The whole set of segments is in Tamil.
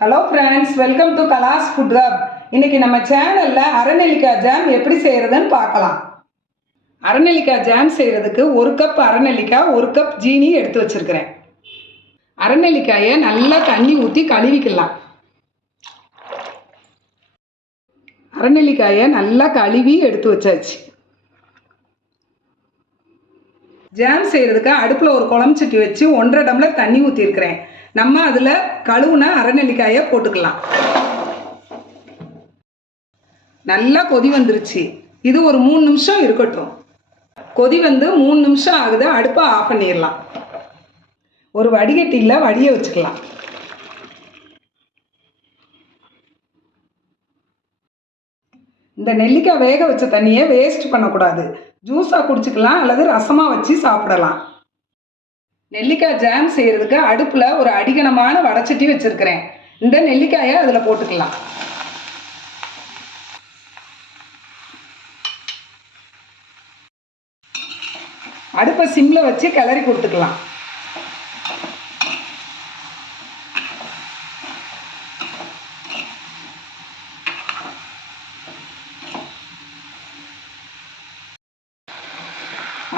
Hello friends welcome to Kalas food hub இன்னைக்கு நம்ம சேனலில் அரைநெல்லிக்காய் ஜாம் எப்படி செய்கிறதுன்னு பார்க்கலாம். அரைநெல்லிக்காய் ஜாம் செய்கிறதுக்கு ஒரு கப் அரைநெல்லிக்காய் ஒரு கப் ஜீனி எடுத்து வச்சுருக்கிறேன். அரைநெல்லிக்காயை நல்லா தண்ணி ஊற்றி கழுவிக்கலாம். அரைநெல்லிக்காயை நல்லா கழுவி எடுத்து வச்சாச்சு. ஜாம் செய்கிறதுக்கு அடுப்பில் ஒரு குழம்பு சட்டி வச்சு ஒன்றரை டம்ளர் தண்ணி ஊற்றிருக்கிறேன் நம்ம அதில் கழுவுன அரைநெல்லிக்காயை போட்டுக்கலாம். நல்லா கொதி வந்துருச்சு. இது ஒரு மூணு நிமிஷம் இருக்கட்டும். கொதி வந்து மூணு நிமிஷம் ஆகுது அடுப்பை ஆஃப் பண்ணிடலாம். ஒரு வடிகட்டியில் வடிய வச்சுக்கலாம். இந்த நெல்லிக்காய் வேக வச்ச தண்ணியை வேஸ்ட் பண்ணக்கூடாது. ஜூஸாக குடிச்சிக்கலாம் அல்லது ரசமாக வச்சு சாப்பிடலாம். நெல்லிக்காய் ஜாம் செய்கிறதுக்கு அடுப்பில் ஒரு அடிகனமான வடச்சட்டி வச்சுருக்கிறேன். இந்த நெல்லிக்காயை அதில் போட்டுக்கலாம். அடுப்பை சிம்மில் வச்சு கிளறி கொடுத்துக்கலாம்.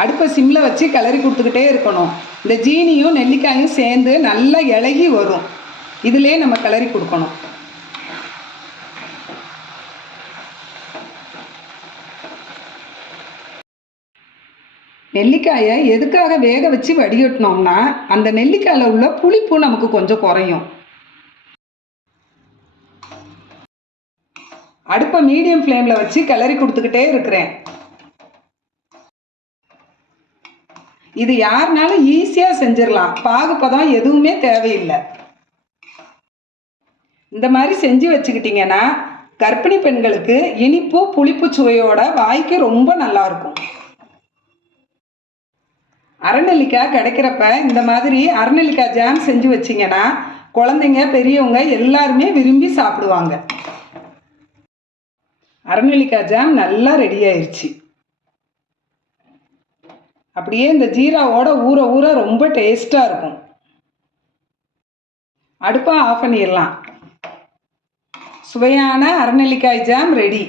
அடுப்பை சிம்மில் வச்சு கிளறி கொடுத்துக்கிட்டே இருக்கணும். இந்த ஜீனியும் நெல்லிக்காயும் சேர்ந்து நல்லா இலகி வரும். இதிலே நம்ம கிளறி கொடுக்கணும். நெல்லிக்காயை எதுக்காக வேக வச்சு வடிகட்டினோம்னா அந்த நெல்லிக்காயில் உள்ள புளிப்பு நமக்கு கொஞ்சம் குறையும். அடுப்பை மீடியம் ஃப்ளேமில் வச்சு கிளறி கொடுத்துக்கிட்டே இருக்கிறேன். இது யாருனாலும் ஈஸியாக செஞ்சிடலாம் பாகுப்பதம் எதுவுமே தேவையில்லை. இந்த மாதிரி செஞ்சு வச்சுக்கிட்டிங்கன்னா கர்ப்பிணி பெண்களுக்கு இனிப்பு புளிப்பு சுவையோட வாய்க்கு ரொம்ப நல்லா இருக்கும் கிடைக்கிறப்ப இந்த மாதிரி அரநெல்லிக்காய் ஜாம் செஞ்சு வச்சிங்கன்னா குழந்தைங்க பெரியவங்க எல்லாருமே விரும்பி சாப்பிடுவாங்க. அரநெல்லிக்காய் ஜாம் நல்லா ரெடி ஆயிடுச்சு அப்படியே இந்த ஜீராவோட ஊற ஊற ரொம்ப டேஸ்ட்டாக இருக்கும். அடுப்பாக ஆஃப் பண்ணிடலாம். சுவையான அரைநெல்லிக்காய் ஜாம் ரெடி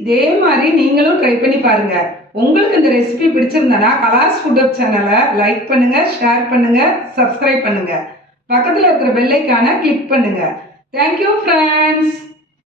இதே மாதிரி நீங்களும் ட்ரை பண்ணி பாருங்க. உங்களுக்கு இந்த ரெசிபி பிடிச்சிருந்தனா கலாஸ் ஃபுட் அப் சேனலை லைக் பண்ணுங்க ஷேர் பண்ணுங்க சப்ஸ்கிரைப் பண்ணுங்க. பக்கத்தில் இருக்கிற பெல்லைக்கான கிளிக் பண்ணுங்க. Thank you friends